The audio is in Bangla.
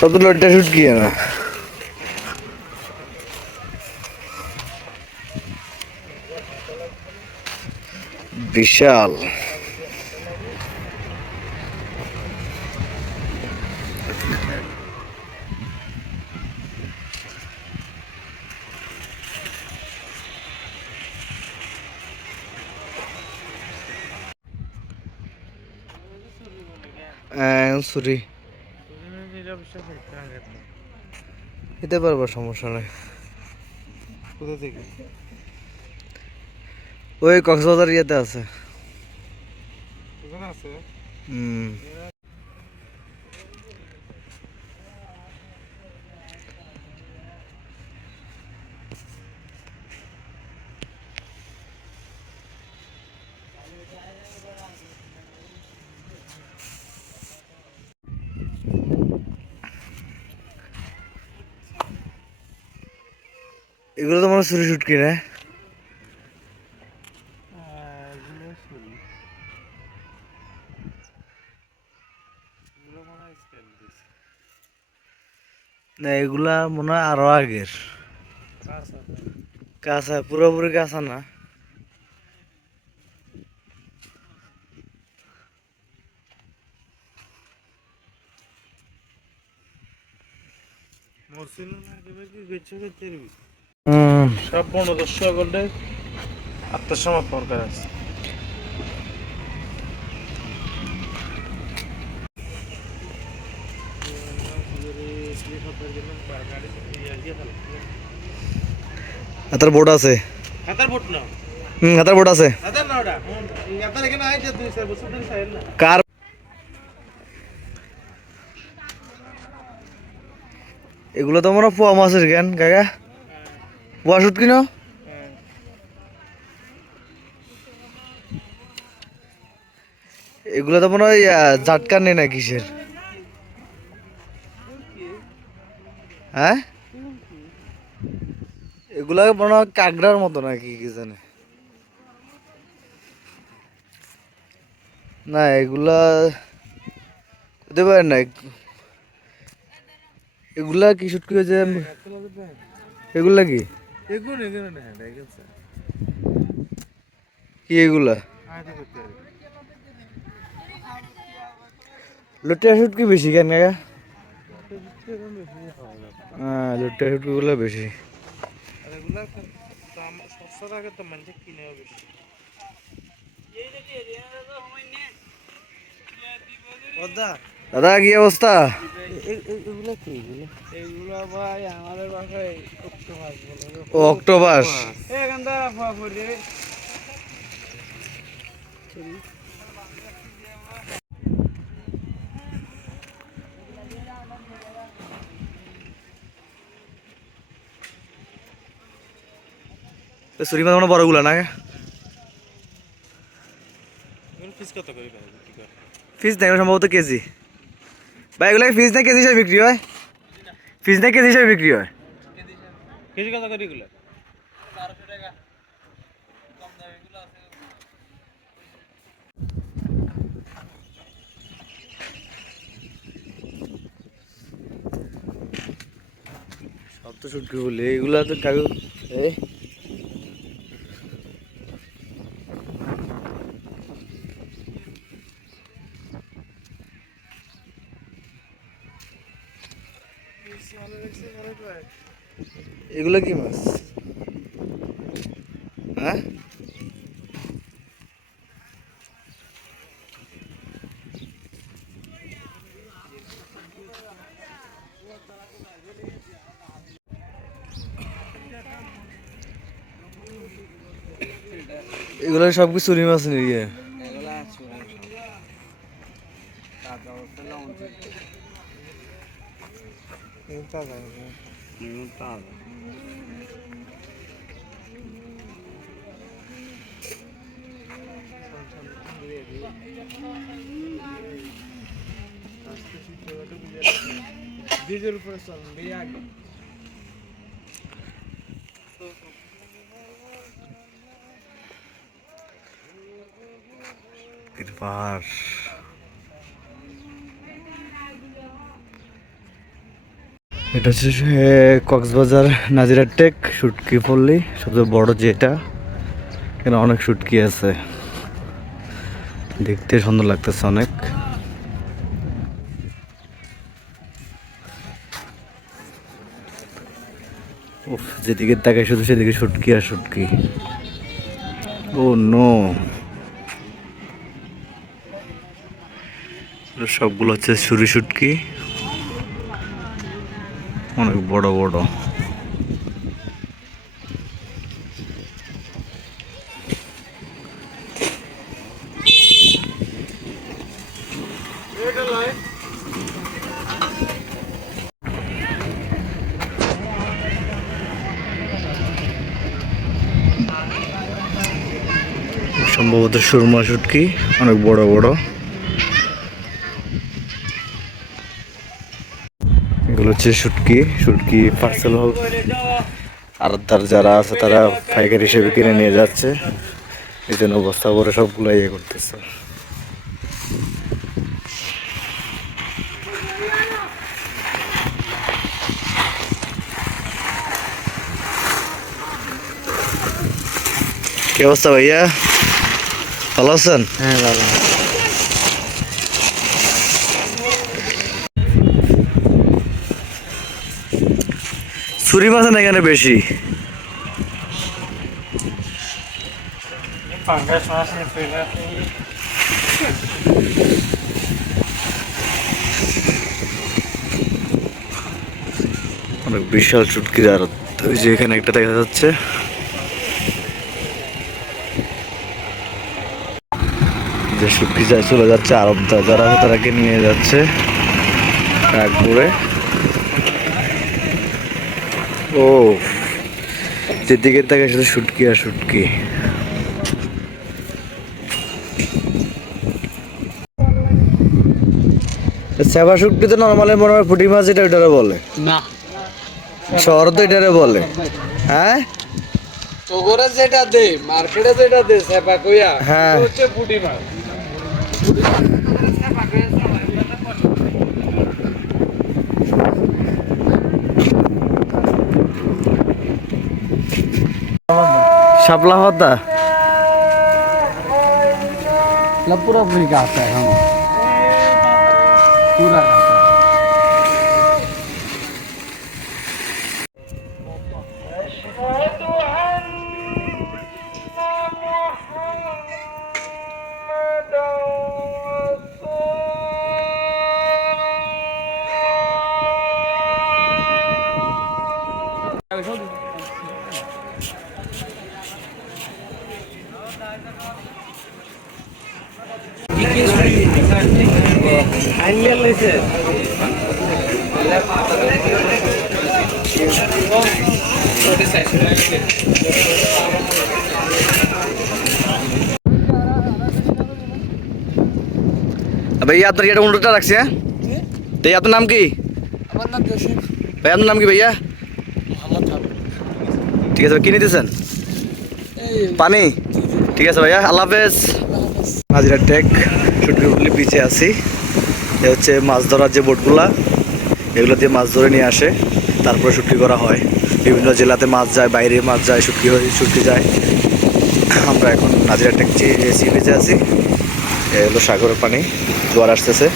তত লড়টা শুট কি না বিশাল সরি দিতে পারবো সমস্যা নেই কোথা থেকে? ওই কক্সবাজার ইয়েতে আছে এখানে আছে। হুম এগুলো তো মনে হয় ছুরি শুটকি না এগুলো সরি, এগুলো মনে হয় স্কেল দিছে। না এগুলা মনে হয় আরো আগের কাঁচা তো। কাঁচা পুরোপুরি কাঁচা না মরছিল না একেবারে কি গেছে তেরবি হুম সব বন্ধ দর্শক করলে আত্মসমর্পণ করা আছে। হাতার বোট আছে হাতার বোট না, হাতার বোট আছে হাতার না ওটা হাতার এখানে আইছে 2-4 বছর ধরে চাইল না। কার এগুলো তো মনে হয় পোয়া মাছের জ্ঞান কাকা পোয়া শুটকি না এগুলো তো মনে হয় জাটকার নেই না কিসের হ্যাঁ এগুলা মনে হয় কাঁকড়ার মতো নাকি কি জানে না এগুলা হতে পারে না এগুলা কি শুটকি হয়েছে এগুলা কি এগুলো এখানে না দেখেছে কি এগুলা আইতে করতে পারে। লটিয়া শুটকি বেশি কেন কাকা এরকম বেশি খাওয়া যাবে হ্যাঁ লটিয়া শুটকি গুলো বেশি আর এগুলা দাম সস্তা থাকে তো মানুষ কিনেও বেশি। পদ্মা দাদা কি অবস্থা এগুলো কি এগুলো? এগুলো ভাই আমাদের বাসায় অক্টোপাস বলে। ও অক্টোপাস এখানটা পড়ে চুরি মাছ মানে বড়গুলা না ফিস কত করে বিক্রি করে? ফিস দেয় সম্ভবত কেজি ভাই এগুলো ফিস না কেজি হিসাবে বিক্রি হয় ফিস না কেজি হিসাবে বিক্রি হয় কেজি কত করে এগুলো? সব তো শুটকি বলে এগুলা তো কাকু এই এগুলা কি মাছ হ্যাঁ এগুলো সব কি চুরি মাছ নিয়ে ব্রিজের উপরে চল বেরিয়ে আগে পাহাড় এটা হচ্ছে কক্সবাজার নাজিরা টেক শুটকি পল্লী, সবচেয়ে বড় যেটা। এখানে অনেক শুটকি আছে, দেখতে সুন্দর লাগতেছে অনেক। উফ, যেদিকে তাকাই শুধু সেদিকে শুটকি আর শুটকি। ও নো, সবগুলো হচ্ছে ছুরি শুটকি, অনেক বড় বড়। সম্ভবত সুরমা শুটকি, অনেক বড় বড়। এগুলো হচ্ছে শুটকি, শুটকি পার্সেল হোক, আর তার যারা আছে তারা পাইকারি হিসেবে কিনে নিয়ে যাচ্ছে। এই জন্য বস্তা করে সবগুলো ইয়ে করতেছে। কি অবস্থা ভাইয়া, ভালো আছেন? হ্যাঁ ভালো। ছুরি মাছ না এখানে বেশি। অনেক বিশাল শুটকির আর ওই যে এখানে একটা দেখা যাচ্ছে। যে শুটকি যায় চলে যাচ্ছে আরব যারা আছে তারাকে নিয়ে যাচ্ছে একবারে। ও, যেদিকে তাকে শুধু শুটকি আর শুটকি। সেবা শুটকি তো নর্মালি মনে হয় পুঁটি মাছ, এটা ওইটারে বলে না, শহর তো এটারে বলে। হ্যাঁ তোগরে যেটা দে মার্কেটে যেটা দে সেপা কইয়া, হ্যাঁ। এটা হচ্ছে পুঁটি মাছ। শাপলা পাতা পুরোপুরি গাছ এখন পুরা গাছ। ভাইয়া আপনার কি এটা উল্টোটা রাখছি? হ্যাঁ, তো আপনার নাম কি? আমার নাম জসিম। ভাই আপনার নাম কি ভাইয়া? মোহাম্মদ হাবিব। ঠিক আছে, কি নিতেছেন? পানি? ঠিক আছে ভাইয়া, আল্লাহ হাফেজ। নাজিরা টেক শুটকি বলে পিছিয়ে আছি। এ হচ্ছে মাছ ধরার যে বোটগুলা, এগুলো দিয়ে মাছ ধরে নিয়ে আসে, তারপরে শুটকি করা হয়। বিভিন্ন জেলাতে মাছ যায়, বাইরে মাছ যায়, শুটকি যায়। আমরা এখন নাজিরা টেক সি বিচে আছি। এ হলো সাগরের পানি, জোয়ার আসতেছে।